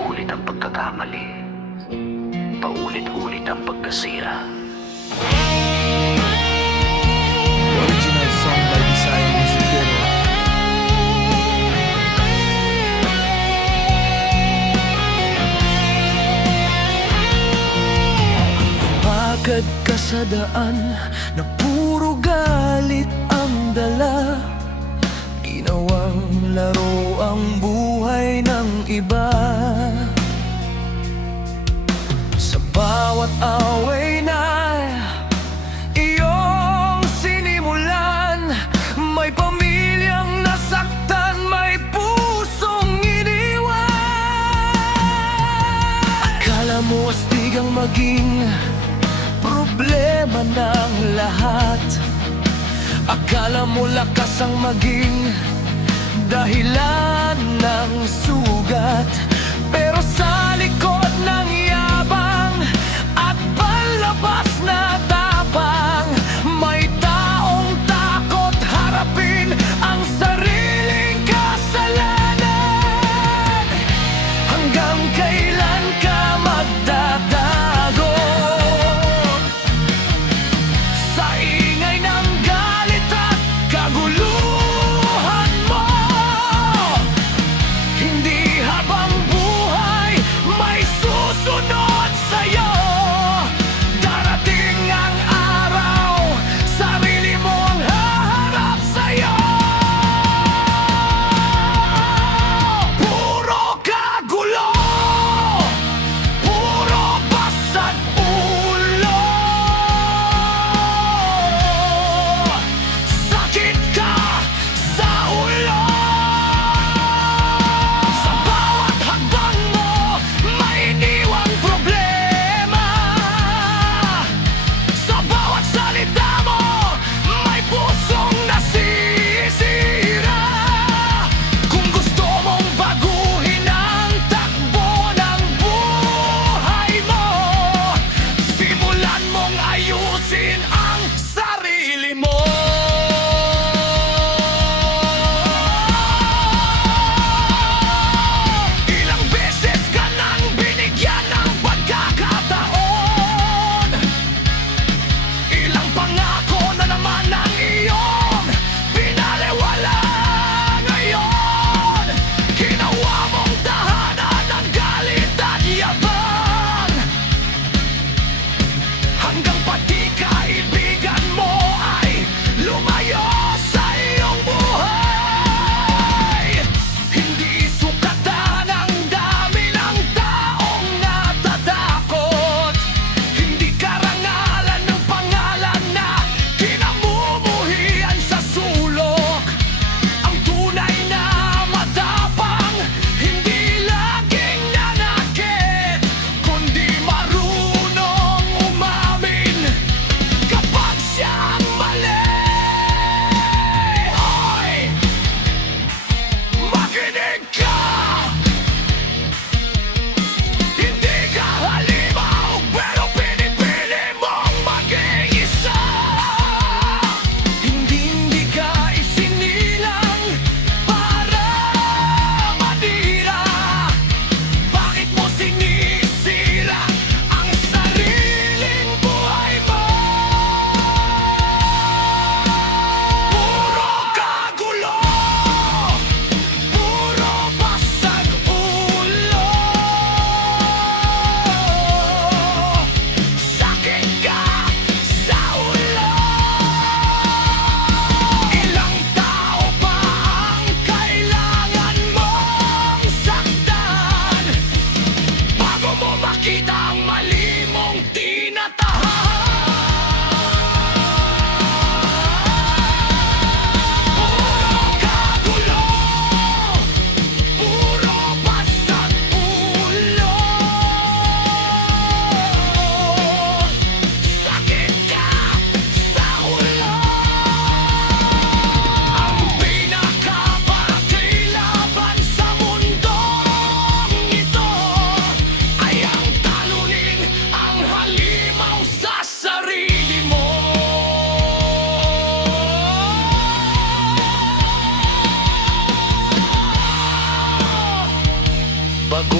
paulit-ulit ang pagkakamali, paulit-ulit ang pagkasira. Original song by Visayan Musikero. Agad ka sa daan na puro galit ang dala. Ginawang laro ang buhay ng iba. Sa bawat away na iyong sinimulan, may pamilyang nasaktan, may pusong iniwan. Akala mo astig ang maging problema ng lahat. Akala mo lakas ang maging dahilan ng sugat. Pero sa likod ng yabang at palabas na tapang, may taong takot harapin ang sariling kasalanan. Hanggang kailan ka magtatago sa ingay ng galit at kaguluhan mo? Hindi habang buhay may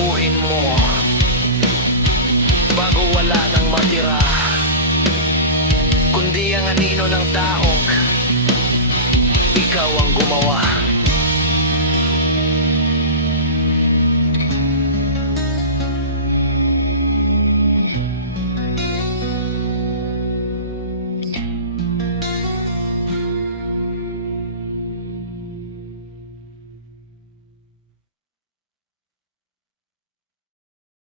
Siguraduhin mo bago wala nang matira, kundi ang anino ng taong ikaw ang gumawa.